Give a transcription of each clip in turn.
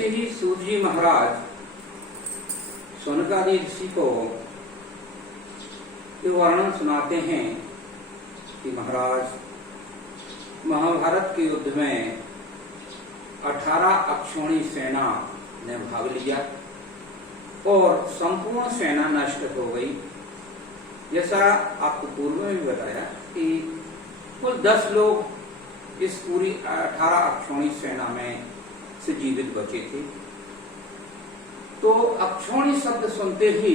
ऐसे ही सूत जी महाराज शौनकादि ऋषि को ये वर्णन सुनाते हैं कि महाराज महाभारत के युद्ध में 18 अक्षौणी सेना ने भाग लिया और संपूर्ण सेना नष्ट हो गई। जैसा आपको पूर्व में भी बताया कि कुल 10 लोग इस पूरी 18 अक्षौणी सेना में से जीवित बचे थे। तो अक्षौणी शब्द सुनते ही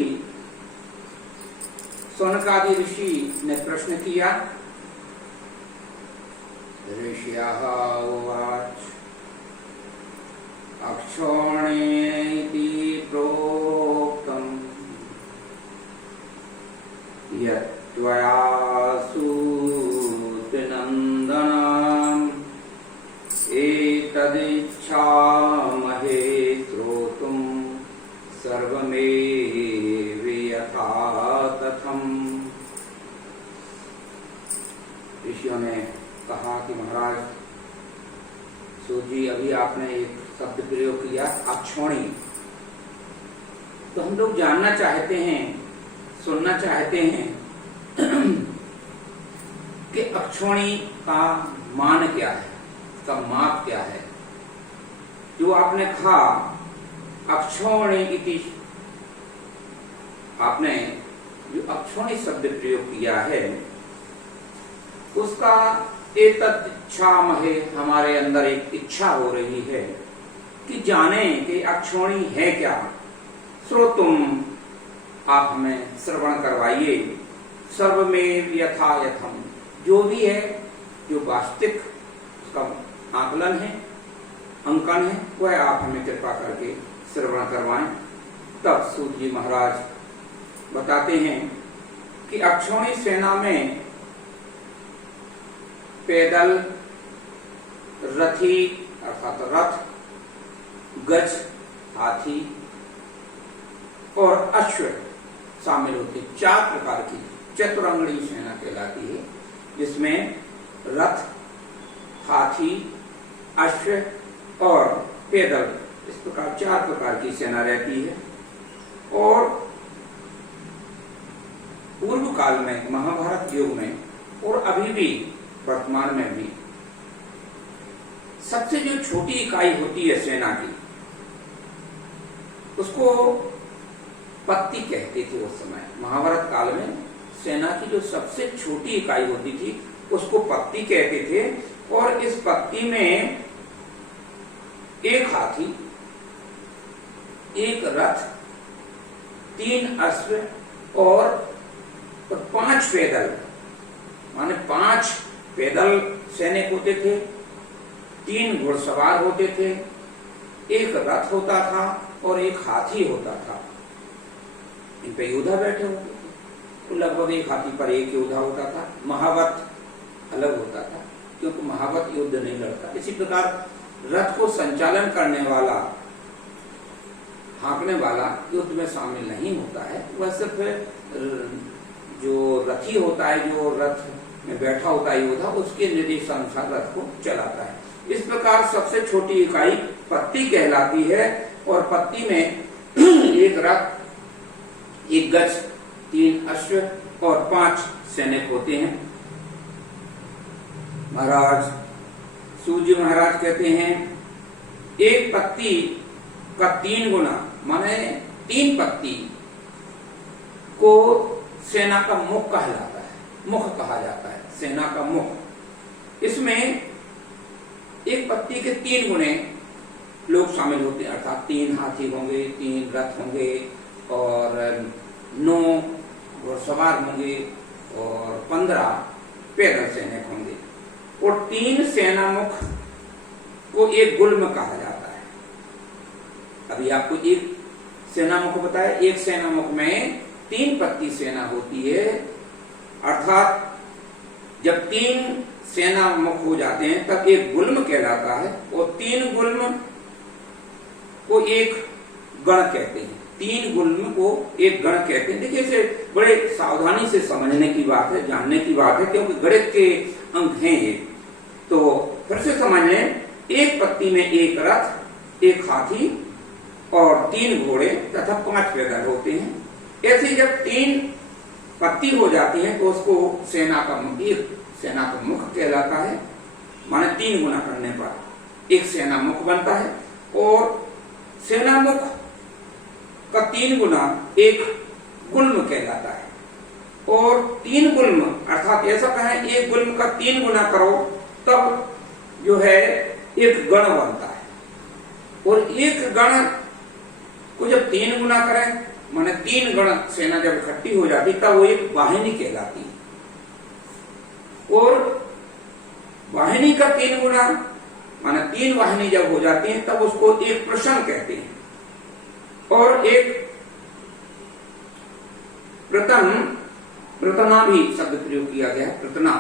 शौनकादि ऋषि ने प्रश्न किया। ऋषयः उवाच अक्षौणीति प्रोक्तम् यत्त्वया सूतनन्दनम् एतदिच्छामहे श्रोतुम् सर्वमेव यथा तथम्। ऋषियों ने कहा कि महाराज सूत जी, अभी आपने एक शब्द प्रयोग किया अक्षौणी, तो हम लोग जानना चाहते हैं, सुनना चाहते हैं कि अक्षौणी का मान क्या है, उसका माप क्या है। जो आपने कहा अक्षौणी इति, आपने जो अक्षौणी शब्द प्रयोग किया है उसका एतदिच्छामहे, हमारे अंदर एक इच्छा हो रही है कि जाने कि अक्षौणी है क्या। श्रोतुम, आप हमें श्रवण करवाइए। सर्वमेव यथा यथम, जो भी है, जो वास्तविक उसका आकलन है, अंकन है, वह आप हमें कृपा करके श्रवण करवाएं। तब सूत जी महाराज बताते हैं कि अक्षौणी सेना में पैदल, रथी अर्थात रथ, गज हाथी और अश्व शामिल होते। 4 प्रकार की चतुरंगणी सेना कहलाती है, जिसमें रथ, हाथी, अश्व और पैदल, इस प्रकार 4 प्रकार की सेना रहती है। और पूर्व काल में, महाभारत युग में और अभी भी वर्तमान में भी सबसे जो छोटी इकाई होती है सेना की, उसको पत्ती कहते थे। उस समय महाभारत काल में सेना की जो सबसे छोटी इकाई होती थी उसको पत्ती कहते थे। और इस पत्ती में एक हाथी, एक रथ, 3 अश्व और 5 पैदल, माने 5 पैदल सैनिक होते थे, 3 घुड़सवार होते थे, एक रथ होता था और एक हाथी होता था। इन पे योद्धा बैठे होते थे। तो लगभग एक हाथी पर एक योद्धा होता था। महावत अलग होता था, क्योंकि महावत युद्ध नहीं लड़ता। इसी प्रकार रथ को संचालन करने वाला, हाँकने वाला युद्ध में शामिल नहीं होता है। वह सिर्फ जो रथी होता है, जो रथ में बैठा होता है योद्धा, उसके निर्देशानुसार रथ को चलाता है। इस प्रकार सबसे छोटी इकाई पत्ती कहलाती है। और पत्ती में एक रथ, एक गज, 3 अश्व और 5 सैनिक होते हैं। महाराज सूत जी महाराज कहते हैं एक पत्ती का 3 गुना, माने 3 पत्ती को सेना का मुख कहलाता है, मुख कहा जाता है, सेना का मुख। इसमें एक पत्ती के 3 गुने लोग शामिल होते हैं, अर्थात 3 हाथी होंगे, 3 रथ होंगे और 9 घुड़सवार होंगे और 15 पैदल सैनिक होंगे। और 3 सेना मुख को एक गुल्म कहा जाता है। अभी आपको एक सेना मुख बताया, एक सेना मुख में 3 पत्ती सेना होती है। अर्थात जब 3 सेना मुख हो जाते हैं तब एक गुल्म कहलाता है। और 3 गुल्म को एक गण कहते हैं। 3 गुल्म को एक गण कहते हैं। देखिए, इसे बड़े सावधानी से समझने की बात है, जानने की बात है, क्योंकि गणित के अंक हैं ये। तो फिर से समझ लें, एक पत्ती में एक रथ, एक हाथी और 3 घोड़े तथा 5 पैदल होते हैं। ऐसे जब 3 पत्ती हो जाती है तो उसको सेना का मुख कहलाता है। माने 3 गुना करने पर एक सेना मुख बनता है और सेना मुख का 3 गुना एक गुल्म कहलाता है। और 3 गुल्म अर्थात ऐसा कहें एक गुल्म का 3 गुना करो तब जो है एक गण बनता है। और एक गण को जब 3 गुना करें माने 3 गण सेना जब इकट्ठी हो जाती तब वो एक वाहिनी कहलाती है। और वाहिनी का 3 गुना माने 3 वाहिनी जब हो जाती है तब उसको एक प्रश्न कहते हैं। और एक प्रतना भी शब्द प्रयोग किया गया है। प्रतना,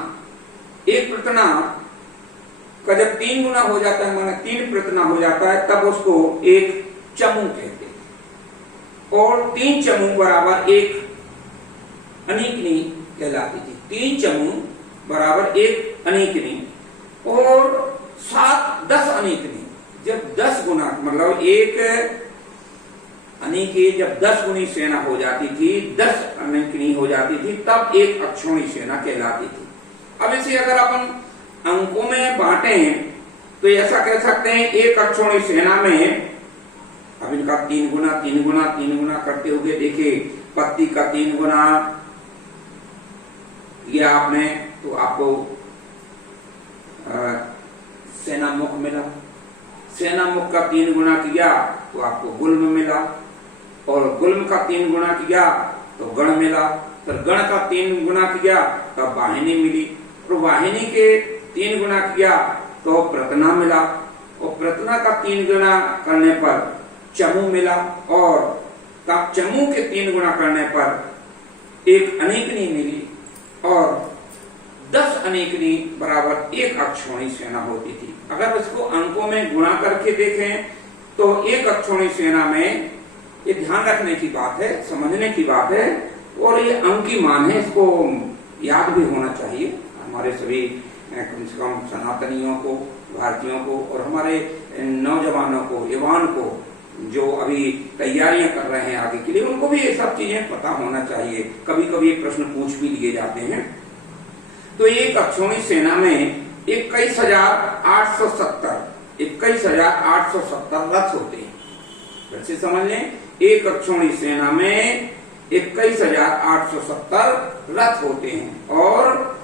एक प्रतना का जब 3 गुना हो जाता है माने 3 प्रतना हो जाता है तब उसको एक चमू कहते हैं। और 3 चमू बराबर एक अनीकनी कहलाती थी। 3 चमू बराबर एक अनीकनी और 7-10 अनीकनी। जब 10 गुना मतलब एक अनीकी जब 10 गुनी सेना हो जाती थी, 10 अनीकनी हो जाती थी तब एक अक्षौणी सेना कहलाती थी। अब इसे अगर अपन अंकों में बांटे तो ऐसा कह सकते हैं एक अक्षौणी सेना में अब इनका 3 गुना करते हुए देखिए पत्ती का 3 गुना किया आपने तो आपको सेना मुख मिला। सेना मुख का 3 गुना किया तो आपको गुल्म मिला। और गुल्म का 3 गुना किया तो गण मिला। फिर गण का 3 गुना किया तब वाहिनी मिली। और वाहिनी के 3 गुना किया तो प्रतना मिला। और प्रतना का 3 गुना करने पर चमू मिला। और तब चमू के 3 गुना करने पर एक अनेकनी मिली। और 10 अनेकनी बराबर एक अक्षौणी सेना होती थी। अगर इसको अंकों में गुणा करके देखें तो एक अक्षौणी सेना में ये ध्यान रखने की बात है, समझने की बात है। और ये अंक की मान है, इसको याद भी होना चाहिए हमारे सभी कम से कम सनातनियों को, भारतीयों को और हमारे नौजवानों को, युवाओं को जो अभी तैयारियां कर रहे हैं आगे के लिए, उनको भी ये सब चीजें पता होना चाहिए। कभी कभी प्रश्न पूछ भी लिए जाते हैं। तो एक अक्षौणी सेना में 21,870 रथ होते हैं। फिर से समझ लें, एक अक्षौणी सेना में 21,870 रथ होते हैं। और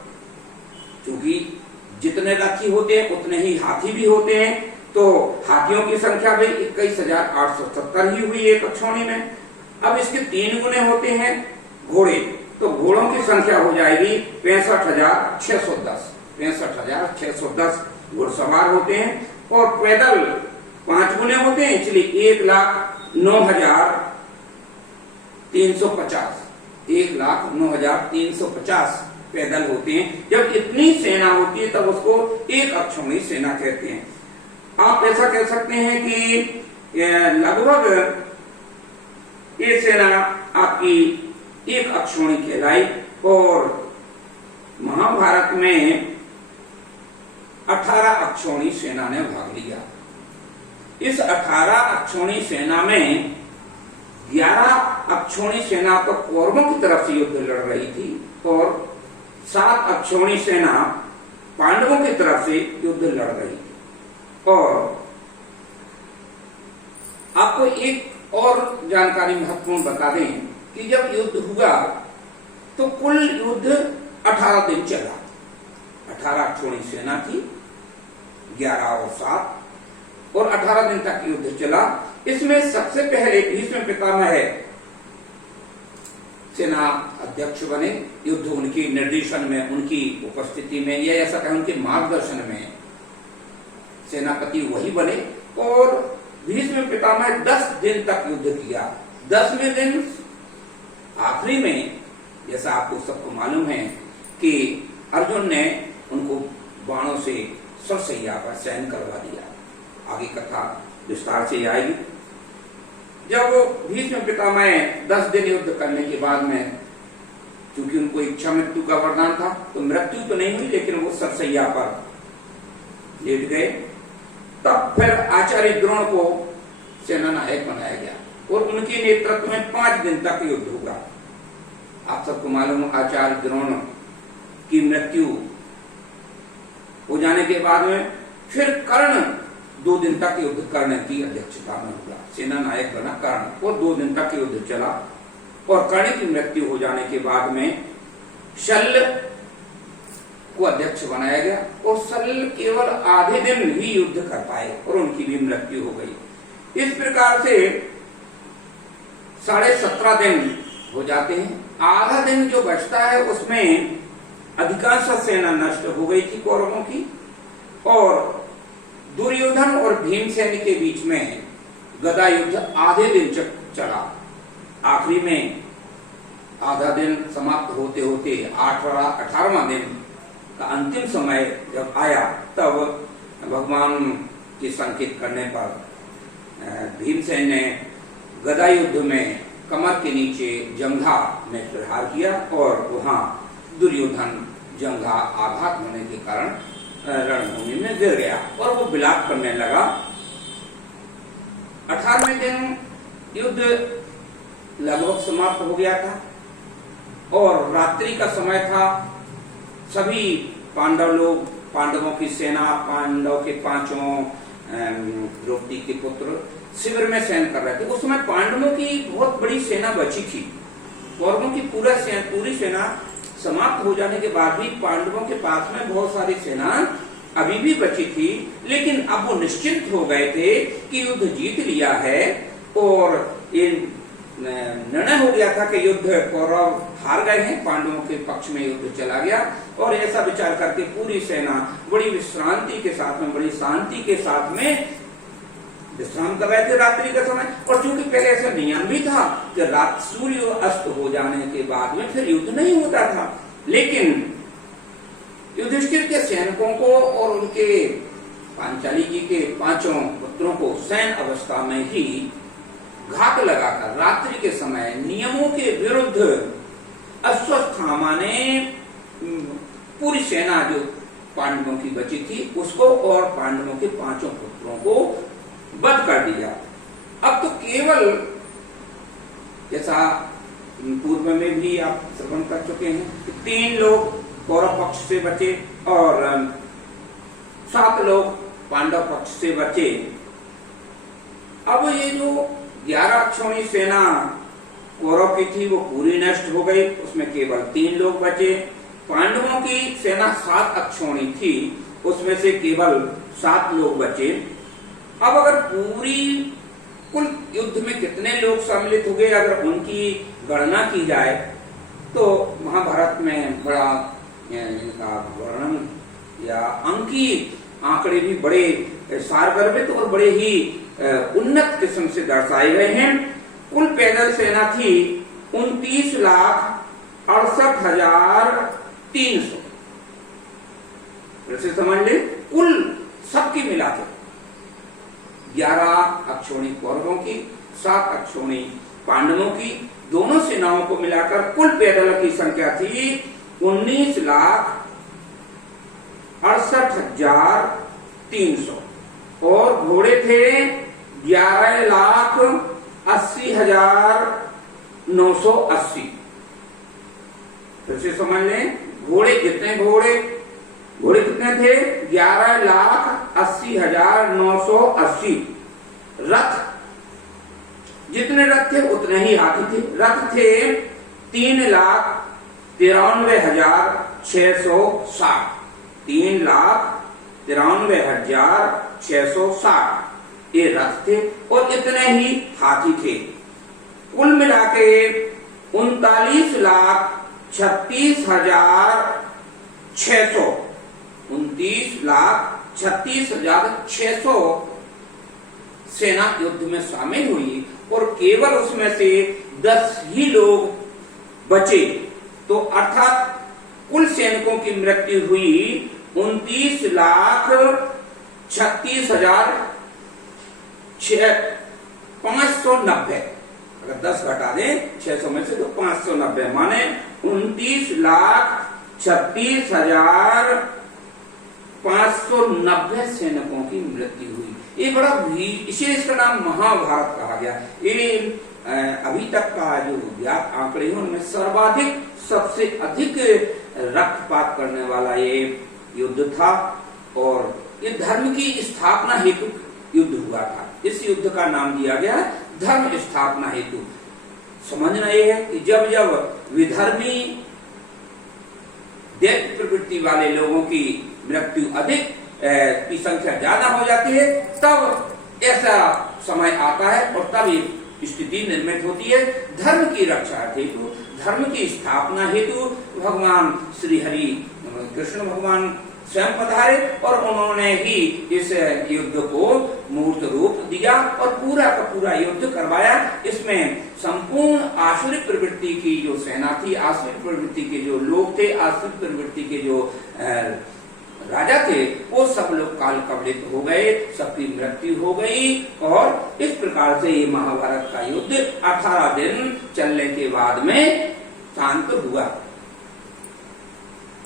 क्योंकि जितने रथी होते हैं उतने ही हाथी भी होते हैं तो हाथियों की संख्या भी 21,870 ही हुई एक अक्षौणी में। अब इसके 3 गुने होते हैं घोड़े, तो घोड़ों की संख्या हो जाएगी 65,610 घुड़सवार होते हैं। और पैदल 5 गुने होते हैं, इसलिए 1,09,350 पैदल होते हैं। जब इतनी सेना होती है तब उसको एक अक्षौणी सेना कहते हैं। आप ऐसा कह सकते हैं कि लगभग ये सेना आपकी एक अक्षौणी कहलाई। और महाभारत में 18 अक्षौणी सेना ने भाग लिया। इस 18 अक्षौणी सेना में 11 अक्षौणी सेना तो कौरवों की तरफ से युद्ध लड़ रही थी और 7 अक्षौणी सेना पांडवों की तरफ से युद्ध लड़ रही थी। और आपको एक और जानकारी महत्वपूर्ण बता दें कि जब युद्ध हुआ तो कुल युद्ध 18 दिन चला। 18 अक्षौणी सेना थी, 11 और 7, और 18 दिन तक युद्ध चला। इसमें सबसे पहले भीष्म पितामह सेना अध्यक्ष बने। युद्ध उनकी निर्देशन में, उनकी उपस्थिति में या ऐसा कहें उनके मार्गदर्शन में सेनापति वही बने। और भीष्म पितामह 10 दिन तक युद्ध किया। 10वें दिन आखिरी में, जैसा आपको सबको मालूम है कि अर्जुन ने उनको बाणों से सरसैया पर शयन करवा दिया। आगे कथा विस्तार से आएगी। जब भीष्म पितामह 10 दिन युद्ध करने के बाद में, क्योंकि उनको इच्छा मृत्यु का वरदान था, तो मृत्यु तो नहीं हुई लेकिन वो सरसैया पर लेट गए। तब फिर आचार्य द्रोण को सेना नायक बनाया गया और उनके नेतृत्व में 5 दिन तक युद्ध हुआ। आप सबको मालूम, आचार्य द्रोण की मृत्यु हो जाने के बाद में फिर कर्ण 2 दिन तक युद्ध कर्ण की अध्यक्षता में हुआ, सेना नायक बना कर्ण और 2 दिन तक युद्ध चला। और कर्ण की मृत्यु हो जाने के बाद में शल्य को अध्यक्ष बनाया गया और शल्य केवल आधे दिन ही युद्ध कर पाए और उनकी भी मृत्यु हो गई। इस प्रकार से 17.5 दिन हो जाते हैं। आधा दिन जो बचता है उसमें अधिकांश सेना नष्ट हो गई थी कौरवों की और दुर्योधन और भीमसेन के बीच में गदा युद्ध आधे दिन चला। आखिरी में आधा दिन समाप्त होते होते 18वां दिन का अंतिम समय जब आया तब भगवान के संकेत करने पर भीमसेन ने गदा युद्ध में कमर के नीचे जंघा में प्रहार किया और वहां दुर्योधन जंघा आघात होने के कारण रणभूमि में गिर गया और वो विलाप करने लगा। 18वें दिन युद्ध लगभग समाप्त हो गया था और रात्रि का समय था। सभी पांडवों की सेना, पांडव के 5 द्रौपदी के पुत्र शिविर में शयन कर रहे थे। उस समय पांडवों की बहुत बड़ी सेना बची थी। कौरवों की पूरी सेना समाप्त हो जाने के बाद भी पांडवों के पास में बहुत सारी सेना अभी भी बची थी, लेकिन अब वो निश्चिंत हो गए थे कि युद्ध जीत लिया है और ये निर्णय हो गया था कि युद्ध कौरव हार गए हैं, पांडवों के पक्ष में युद्ध चला गया। और ऐसा विचार करके पूरी सेना बड़ी विश्रांति के साथ में, बड़ी शांति के साथ में विश्राम कर रहे थे रात्रि का समय। और चूंकि पहले ऐसा नियम भी था कि रात सूर्य अस्त हो जाने के बाद में फिर युद्ध नहीं होता था, लेकिन युधिष्ठिर के सैनिकों को और उनके पांचाली जी के 5 पुत्रों को सैन्य अवस्था में ही घात लगाकर रात्रि के समय नियमों के विरुद्ध अश्वत्थामा ने पूरी सेना जो पांडवों की बची थी उसको और पांडवों के 5 पुत्रों को वध कर दिया। अब तो केवल, जैसा पूर्व में भी आप श्रवण कर चुके हैं कि 3 लोग कौरव पक्ष से बचे और 7 लोग पांडव पक्ष से बचे। अब ये जो 11 अक्षौणी सेना कौरव की थी वो पूरी नष्ट हो गई, उसमें केवल 3 लोग बचे। पांडवों की सेना 7 अक्षौणी थी, उसमें से केवल 7 लोग बचे। अब अगर पूरी कुल युद्ध में कितने लोग सम्मिलित हो गए अगर उनकी गणना की जाए तो महाभारत में बड़ा इनका वर्णन या अंकी आंकड़े भी बड़े सारगर्भित और बड़े ही उन्नत किस्म से दर्शाए गए हैं। कुल पैदल सेना थी 29,68,300। वैसे समझ ले, कुल सबकी मिला के 11 अक्षौणी कौरवों की, 7 अक्षौणी पांडवों की, दोनों सेनाओं को मिलाकर कुल पैदल की संख्या थी 19,68,300 और घोड़े थे 11,80,980। फिर से समझ लें, घोड़े कितने कितने थे? 11,80,980। रथ जितने रथ थे उतने ही हाथी थे। रथ थे 3,93,660। 3,93,660 ये रथ थे और इतने ही हाथी थे। कुल मिला के 29,36,600 29,36,600 सेना युद्ध में शामिल हुई और केवल उसमें से 10 ही लोग बचे। तो अर्थात कुल सैनिकों की मृत्यु हुई 29,36,590। अगर 10 घटा दें 600 में से तो 590 माने 29,36,590 सैनिकों की मृत्यु हुई ये बड़ा इसलिए इसका नाम महाभारत कहा गया। ये अभी तक का जो ज्ञात आंकड़े हैं उनमें सर्वाधिक सबसे अधिक रक्तपात करने वाला ये युद्ध था और ये धर्म की स्थापना हेतु युद्ध हुआ था। इस युद्ध का नाम दिया गया धर्म स्थापना हेतु। समझना यह है कि जब जब विधर्मी दैत्य प्रवृत्ति वाले लोगों की मृत्यु अधिक की संख्या ज्यादा हो जाती है, तब ऐसा समय आता है और तब ये स्थिति निर्मित होती है। धर्म की रक्षा हेतु, धर्म की स्थापना हेतु भगवान श्री हरि कृष्ण भगवान स्वयं पधारे और उन्होंने ही इस युद्ध को मूर्त रूप दिया और पूरा का पूरा युद्ध करवाया। इसमें संपूर्ण आसुरी प्रवृत्ति की जो सेना थी, आसुरी प्रवृत्ति के जो लोग थे, आसुरी प्रवृत्ति के जो राजा थे, वो सब लोग काल कवलित हो गए, सबकी मृत्यु हो गई और इस प्रकार से ये महाभारत का युद्ध 18 दिन चलने के बाद में शांत हुआ।